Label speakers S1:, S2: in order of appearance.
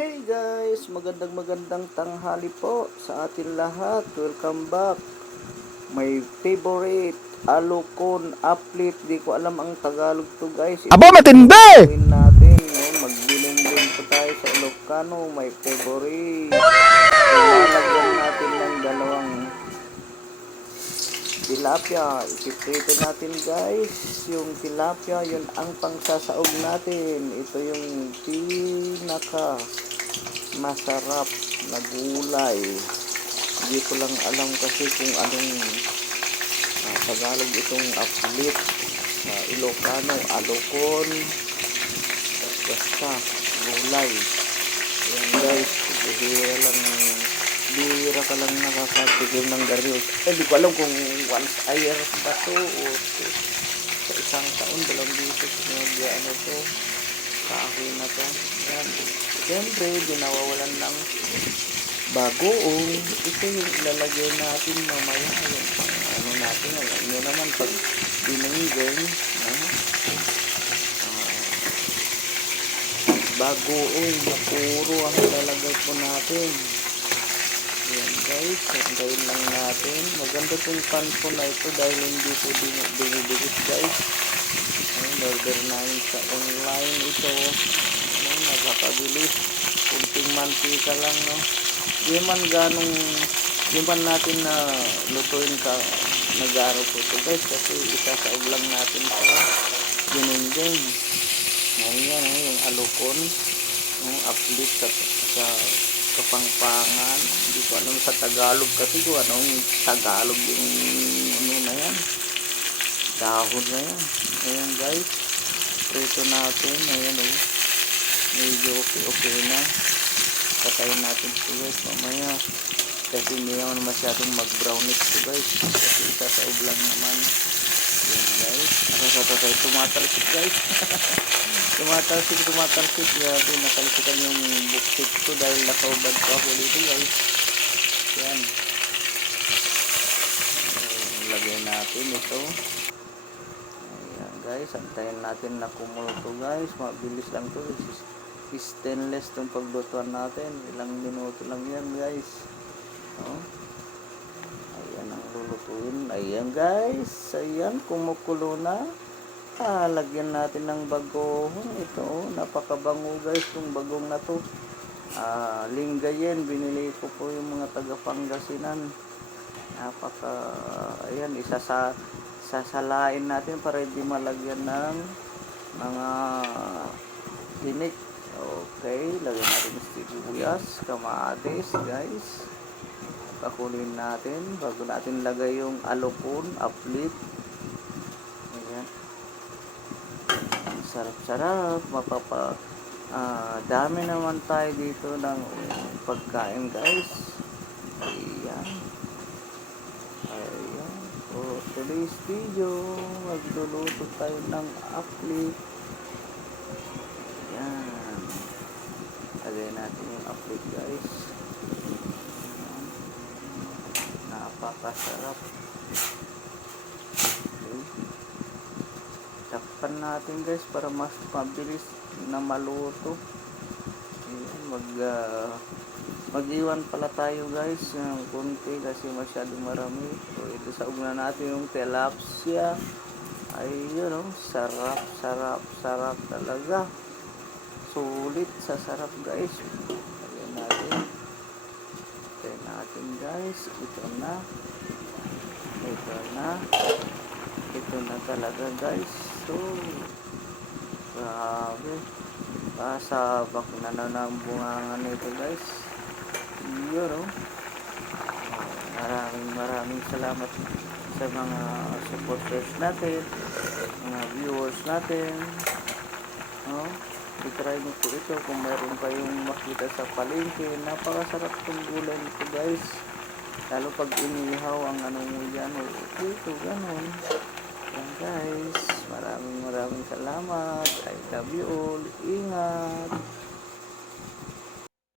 S1: Hey guys, magandang magandang tanghali po sa atin lahat. Welcome back. My favorite Alocon uplift. Di ko alam ang Tagalog to guys.
S2: Aba, matindi!
S1: Gawin natin. No? Magbiling-biling po tayo sa Ilocano. My favorite. Ilalagyan natin ng dalawang tilapia. Ipiprito natin guys. Yung tilapia, yun ang pangsasaog natin. Ito yung pinaka masarap na gulay. Hindi ko lang alam kasi kung anong ah, Tagalog itong aplit sa Ilocano, alokon, basta gulay. Ayan guys, bihira lang bihira ka lang nakakatikim ng garnish. Eh, di ko alam kung once a year ba to o sa isang taon, dalawang beses nag ano to, kahoy na to. Yan. Siyempre, di nawawalan ng bagoong. Ito yung ilalagay natin mamaya. Yung pang ano natin. Alam nyo naman pag binanggay, ano, bagoong na puro ang ilalagay po natin. Yan guys, sandayin lang natin. Maganda tong pan po na ito dahil hindi po din- binibilis guys. Ayun, order namin sa online ito. Ano, napakabilis. Kunting mantika lang, no. Di man ganong, di man natin na lutuin ka nag-aro po ito guys kasi isasaog lang natin sa ginunggong. Ayan, oh, yung alukon, yung uplift sa, sa kapangpangan. Hindi ko alam sa Tagalog kasi kung anong Tagalog yung ano na yan. Dahon na yan. Ayan guys. Prito natin. Ayan o. Oh. Medyo okay okay na. Patayin natin ito guys mamaya. Kasi hindi naman masyadong mag-brownish ito guys. Kasi isasaog lang naman. Ayan guys. Nakakatatay. Tumatalsik guys. tumatalsik, tumatalsik. Grabe, natalsikan yung buksit ko dahil nakaubad ko ako dito guys. Yan. Lagay natin ito. Guys, antayin natin na kumulo guys. Mabilis lang to. Stainless tong paglutuan natin. Ilang minuto lang yan guys. Oh. Ayan ang lulutuin. Ayan guys. Ayan, kumukulo na. Ah, lagyan natin ng bagoong. Ito, napakabango guys itong bagong na to. Ah, linggayen. Binili ko po yung mga taga Pangasinan. Napaka, ayan, isa sa sasalain natin para hindi malagyan ng mga tinik. Okay, lagyan natin ng sibuyas, kamatis, guys. Pakulin natin bago natin lagay yung alupon, uplit. Ayan. Sarap-sarap, mapapa ah, dami naman tayo dito ng pagkain, guys. Ayan. Ayan. For today's video, magluluto tayo ng uplit. Ayan. Lagay natin yung uplit guys. Ayan. Napakasarap. Okay. Takpan natin guys para mas mabilis na maluto. Ayan. Mag, ah, mag-iwan pala tayo guys ng konti kasi masyadong marami. So ito sa na natin yung tilapia. Ayun oh, sarap, sarap, sarap talaga. Sulit sa sarap guys. Ayan natin. Ayan natin guys. Ito na. Ito na. Ito na talaga guys. So, grabe. Pasabak na na ng bunga nito guys. Yun oh. Maraming maraming salamat sa mga supporters natin, mga viewers natin. No? I-try mo po ito kung mayroon kayong makita sa palengke. Napakasarap itong gulay nito guys. Lalo pag inihaw ang anong mo dyan. O, ito, ganun. Yan guys. Maraming maraming salamat. I love you all. Ingat.